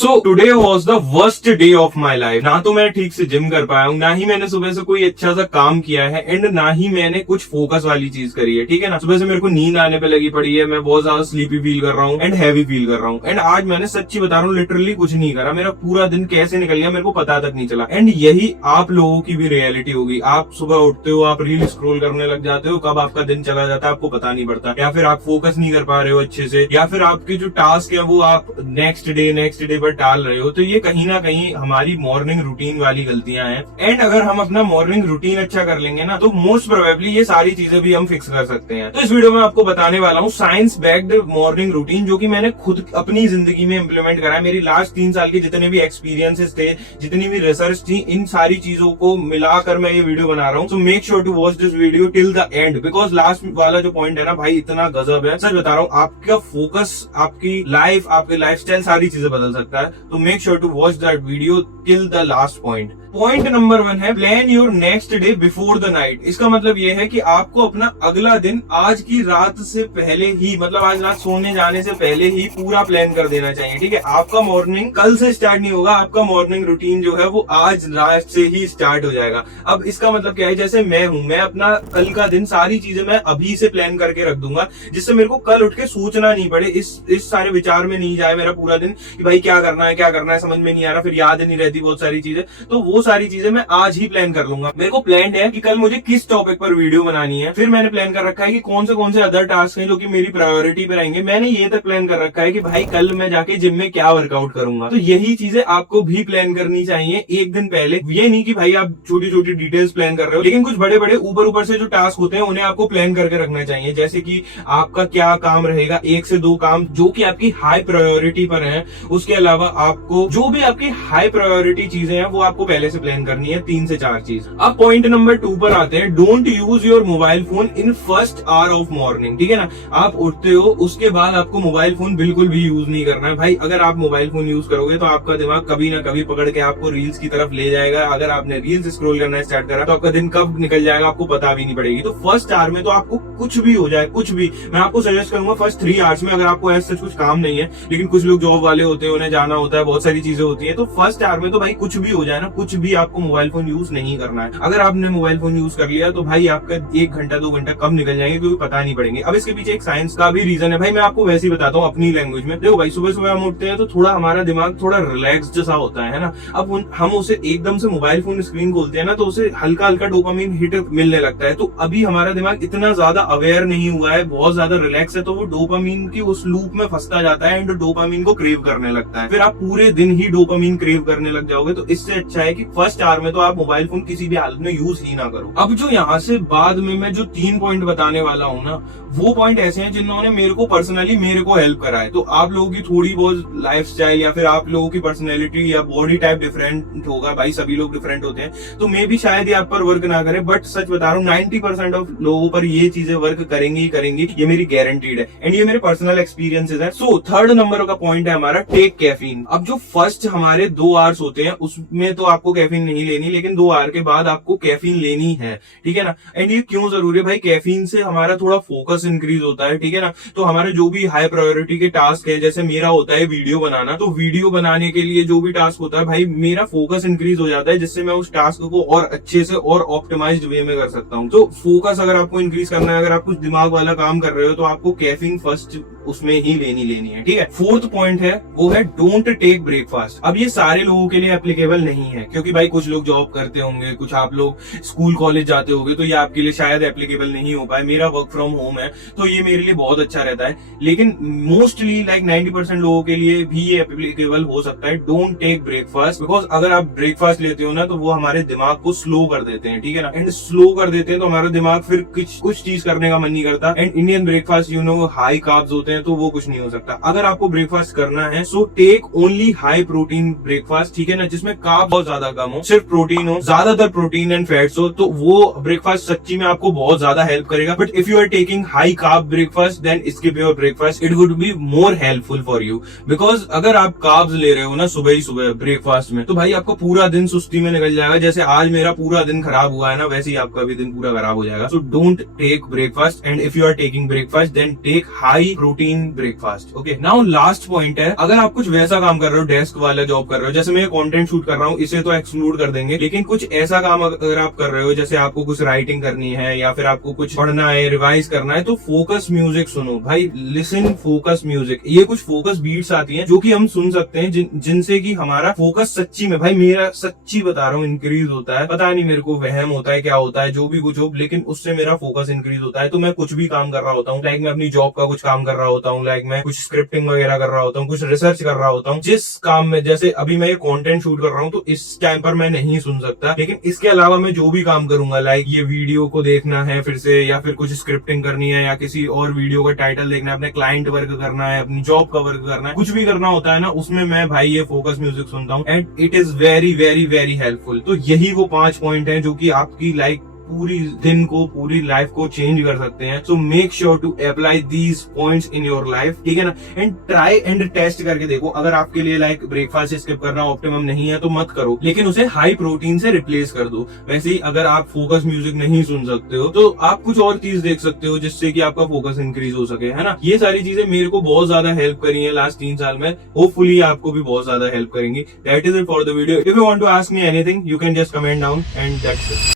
So today was the worst day of my life. ना तो मैं ठीक से जिम कर पाया हूँ, ना ही मैंने सुबह से कोई अच्छा सा काम किया है, एंड ना ही मैंने कुछ फोकस वाली चीज करी है। ठीक है ना, सुबह से मेरे को नींद आने पे लगी पड़ी है, मैं बहुत ज्यादा स्लीपी फील कर रहा हूँ एंड हैवी फील कर रहा हूँ। एंड आज मैंने सच्ची बता रहा हूँ, लिटरली कुछ नहीं करा। मेरा पूरा दिन कैसे निकल गया मेरे को पता तक नहीं चला। एंड यही आप लोगों की भी रियलिटी होगी। आप सुबह उठते हो, आप रील स्क्रॉल करने लग जाते हो, कब आपका दिन चला जाता है आपको पता नहीं पड़ता, या फिर आप फोकस नहीं कर पा रहे हो अच्छे से, या फिर आपके जो टास्क है वो आप नेक्स्ट डे पर टाल रहे हो। तो ये कहीं ना कहीं हमारी मॉर्निंग रूटीन वाली गलतियां हैं। एंड अगर हम अपना मॉर्निंग रूटीन अच्छा कर लेंगे ना, तो मोस्ट प्रोबेबली ये सारी चीजें भी हम फिक्स कर सकते हैं। तो इस वीडियो में आपको बताने वाला हूँ साइंस बैक्ड मॉर्निंग रूटीन, जो कि मैंने खुद अपनी जिंदगी में इंप्लीमेंट करा है। मेरी लास्ट 3 साल के जितने भी एक्सपीरियंसेस थे, जितनी भी रिसर्च थी, इन सारी चीजों को मिलाकर मैं ये वीडियो बना रहा हूँ। So make sure to watch this video till the end, because last वाला जो पॉइंट है ना भाई, इतना गजब है। सच बता रहा हूँ, आपका फोकस, आपकी लाइफ, आपके लाइफस्टाइल, सारी चीजें बदल सकता है। तो make sure to watch that video till the last point. Point number 1 है plan your next day before the night. इसका मतलब ये है कि आपको अपना अगला दिन आज की रात से पहले ही, मतलब आज रात सोने जाने से पहले ही पूरा प्लान कर देना चाहिए। ठीक है, आपका मॉर्निंग कल से स्टार्ट नहीं होगा, आपका मॉर्निंग रूटीन जो है वो आज रात से ही स्टार्ट हो जाएगा। अब इसका मतलब क्या है, जैसे मैं हूं, मैं अपना कल का दिन सारी चीजें मैं अभी से प्लान करके रख दूंगा, जिससे मेरे को कल उठ के सोचना नहीं पड़े, इस सारे विचार में नहीं जाए मेरा पूरा दिन कि भाई क्या करना है समझ में नहीं आ रहा, फिर याद नहीं रहती बहुत सारी चीजें। तो वो सारी चीजें मैं आज ही प्लान कर लूंगा। मेरे को प्लान है कि कल मुझे किस टॉपिक पर वीडियो बनानी है, फिर मैंने प्लान कर रखा है कि कौन से अदर टास्क हैं जो कि मेरी प्रायोरिटी पे रहेंगे। मैंने ये तक प्लान कर रखा है कि भाई कल मैं जाके जिम में क्या वर्कआउट करूंगा। तो यही चीजें आपको भी प्लान करनी चाहिए एक दिन पहले। ये नहीं कि भाई आप छोटी छोटी डिटेल्स प्लान कर रहे हो, लेकिन कुछ बड़े बड़े ऊपर से जो टास्क होते हैं उन्हें आपको प्लान करके रखना चाहिए। जैसे कि आपका क्या काम रहेगा, 1 से 2 काम जो कि आपकी हाई प्रायोरिटी पर है। उसके अलावा आपको जो भी आपकी हाई प्रायोरिटी चीजें हैं वो आपको पहले से प्लान करनी है, 3 से 4 चीज। अब पॉइंट नंबर 2 पर आते हैं। Don't use your mobile phone in first hour of morning. ठीक है ना, आप उठते हो उसके बाद आपको मोबाइल फोन बिल्कुल भी यूज नहीं करना है। भाई अगर आप मोबाइल फोन यूज करोगे तो आपका दिमाग कभी ना कभी पकड़ के आपको रील्स की तरफ ले जाएगा। अगर आपने रील्स स्क्रॉल करना स्टार्ट करा तो आपका दिन कब निकल जाएगा आपको पता भी नहीं पड़ेगी। तो फर्स्ट आवर में तो आपको कुछ भी हो जाए, कुछ भी, मैं आपको सजेस्ट करूंगा फर्स्ट 3 आवर्स में, अगर आपको ऐसा कुछ काम नहीं है, लेकिन कुछ लोग जॉब वाले होते हैं, उन्हें जाना होता है, बहुत सारी चीजें होती है, तो फर्स्ट आवर में तो भाई कुछ भी हो जाए ना, कुछ भी आपको मोबाइल फोन यूज नहीं करना है। अगर आपने मोबाइल फोन यूज कर लिया तो भाई आपका 1 घंटा 2 घंटा कब निकल जाएंगे क्योंकि पता नहीं पड़ेंगे। अब इसके पीछे एक साइंस का भी रीजन है भाई, मैं आपको वैसे ही बताता हूँ अपनी लैंग्वेज में। देखो भाई, सुबह सुबह हम उठते हैं तो थोड़ा हमारा दिमाग थोड़ा रिलैक्स जैसा होता है ना। अब हम उसे एकदम से मोबाइल फोन स्क्रीन खोलते हैं ना, तो उसे हल्का हल्का डोपामिन हिट मिलने लगता है। तो अभी हमारा दिमाग इतना ज्यादा अवेयर नहीं हुआ है, बहुत ज्यादा रिलैक्स है, तो वो डोपामिन की उस लूप में फंसता जाता है एंड डोपामिन को क्रेव करने लगता है। फिर आप पूरे दिन ही डोपामिन क्रेव करने लग जाओगे। तो इससे अच्छा है कि फर्स्ट आवर में तो आप मोबाइल फोन किसी भी हालत में यूज ही ना करो। अब जो यहाँ से बाद में मैं जो 3 पॉइंट बताने वाला हूँ ना, वो पॉइंट ऐसे हैं जिन्होंने मेरे को पर्सनली हेल्प करा है। तो आप लोगों की थोड़ी बहुत लाइफस्टाइल या फिर आप लोगों की पर्सनैलिटी या बॉडी टाइप डिफरेंट होगा। भाई सभी लोग डिफरेंट होते हैं, तो मे भी शायद ये आप पर वर्क ना करे, बट सच बता रहा हूँ 90% ऑफ लोगों पर ये चीजें वर्क करेंगी ही करेंगी, ये मेरी गारंटीड है एंड ये मेरे पर्सनल एक्सपीरियंसेस है। सो थर्ड नंबर का पॉइंट है हमारा टेक कैफीन। अब जो फर्स्ट हमारे 2 आवर्स होते हैं उसमें तो आपको कैफीन नहीं लेनी, लेकिन 2 आवर के बाद आपको कैफीन लेनी है। ठीक है ना, एंड ये क्यों जरूरी है भाई, कैफीन से हमारा थोड़ा फोकस इंक्रीज होता है। ठीक है ना, तो हमारे जो भी हाई प्रायोरिटी के टास्क है, जैसे मेरा होता है वीडियो बनाना, तो वीडियो बनाने के लिए जो भी टास्क होता है भाई, मेरा फोकस इंक्रीज हो जाता है, जिससे मैं उस टास्क को और अच्छे से और ऑप्टिमाइज्ड वे में कर सकता हूँ। तो फोकस अगर आपको इंक्रीज करना है, अगर आप कुछ दिमाग वाला काम कर रहे हो, तो आपको कैफीन फर्स्ट उसमें ही लेनी है। ठीक है, 4th पॉइंट है वो है डोंट टेक ब्रेकफास्ट। अब ये सारे लोगों के लिए एप्लीकेबल नहीं है, क्योंकि भाई कुछ लोग जॉब करते होंगे, कुछ आप लोग स्कूल कॉलेज जाते होंगे, तो ये आपके लिए शायद एप्लीकेबल नहीं हो पाए। मेरा वर्क फ्रॉम होम है तो ये मेरे लिए बहुत अच्छा रहता है, लेकिन मोस्टली लाइक 90% लोगों के लिए भी ये एप्लीकेबल हो सकता है। डोंट टेक ब्रेकफास्ट, बिकॉज अगर आप ब्रेकफास्ट लेते हो ना तो वो हमारे दिमाग को स्लो कर देते हैं। ठीक है ना, एंड स्लो कर देते हैं तो हमारा दिमाग फिर कुछ चीज करने का मन नहीं करता। And Indian breakfast high carbs होते हैं, तो वो कुछ नहीं हो सकता। अगर आपको ब्रेकफास्ट करना है so take only high protein breakfast. ठीक है ना, जिसमें कार्ब बहुत ज्यादा कम हो, सिर्फ प्रोटीन हो, ज्यादातर प्रोटीन एंड फैट्स हो, तो वो ब्रेकफास्ट सच्ची में आपको बहुत ज्यादा हेल्प करेगा। But if you are taking high carb breakfast then skip your breakfast, it would be more helpful for you. Because अगर आप कार्ब्स ले रहे हो ना सुबह ही सुबह ब्रेकफास्ट में, तो भाई आपका पूरा दिन सुस्ती में निकल जाएगा। जैसे आज मेरा पूरा दिन खराब हुआ है ना, वैसे ही आपका भी दिन पूरा खराब हो जाएगा। So don't take breakfast, and if you are taking breakfast then take high protein breakfast. Okay, now last point है, अगर आप कुछ वैसा ऐसा काम कर रहे हो, डेस्क वाला जॉब कर रहे हो, जैसे मैं कंटेंट शूट कर रहा हूँ, इसे तो एक्सक्लूड कर देंगे, लेकिन कुछ ऐसा काम अगर आप कर रहे हो, जैसे आपको कुछ राइटिंग करनी है या फिर आपको कुछ पढ़ना है, रिवाइज करना है, तो फोकस म्यूजिक सुनो भाई, लिसन फोकस म्यूजिक। ये कुछ फोकस बीट्स आती हैं जो कि हम सुन सकते हैं, जिनसे कि हमारा फोकस सच्ची में, भाई मेरा सच्ची बता रहा हूँ, इंक्रीज होता है। पता नहीं मेरे को वहम होता है क्या होता है, जो भी कुछ हो, लेकिन उससे मेरा फोकस इंक्रीज होता है। तो मैं कुछ भी काम कर रहा होता हूँ, लाइक मैं अपनी जॉब का कुछ काम कर रहा होता हूँ, लाइक मैं कुछ स्क्रिप्टिंग वगैरह कर रहा होता हूँ, कुछ रिसर्च कर रहा होता हूँ, जिस काम में, जैसे अभी मैं ये कंटेंट शूट कर रहा हूँ, तो इस टाइम पर मैं नहीं सुन सकता, लेकिन इसके अलावा मैं जो भी काम करूंगा, लाइक ये वीडियो को देखना है फिर से, या फिर कुछ स्क्रिप्टिंग करनी है, या किसी और वीडियो का टाइटल देखना है, अपने क्लाइंट वर्क करना है, अपनी जॉब का वर्क करना है, कुछ भी करना होता है ना, उसमें मैं भाई ये फोकस म्यूजिक सुनता हूँ, and it is very very very helpful. तो यही वो 5 पॉइंट हैं जो कि आपकी लाइक पूरी दिन को, पूरी लाइफ को चेंज कर सकते हैं। So make sure to apply these points in your life, ठीक है ना, एंड ट्राई एंड टेस्ट करके देखो। अगर आपके लिए लाइक ब्रेकफास्ट स्किप करना ऑप्टिमम नहीं है तो मत करो, लेकिन उसे हाई प्रोटीन से रिप्लेस कर दो। वैसे ही अगर आप फोकस म्यूजिक नहीं सुन सकते हो तो आप कुछ और चीज देख सकते हो जिससे कि आपका फोकस इंक्रीज हो सके, है ना। ये सारी चीजें मेरे को बहुत ज्यादा हेल्प करी है लास्ट 3 साल में, होपफुली आपको भी बहुत ज्यादा हेल्प करेंगी। That is it for the video. If you want to ask me anything, you can just comment down and that's it.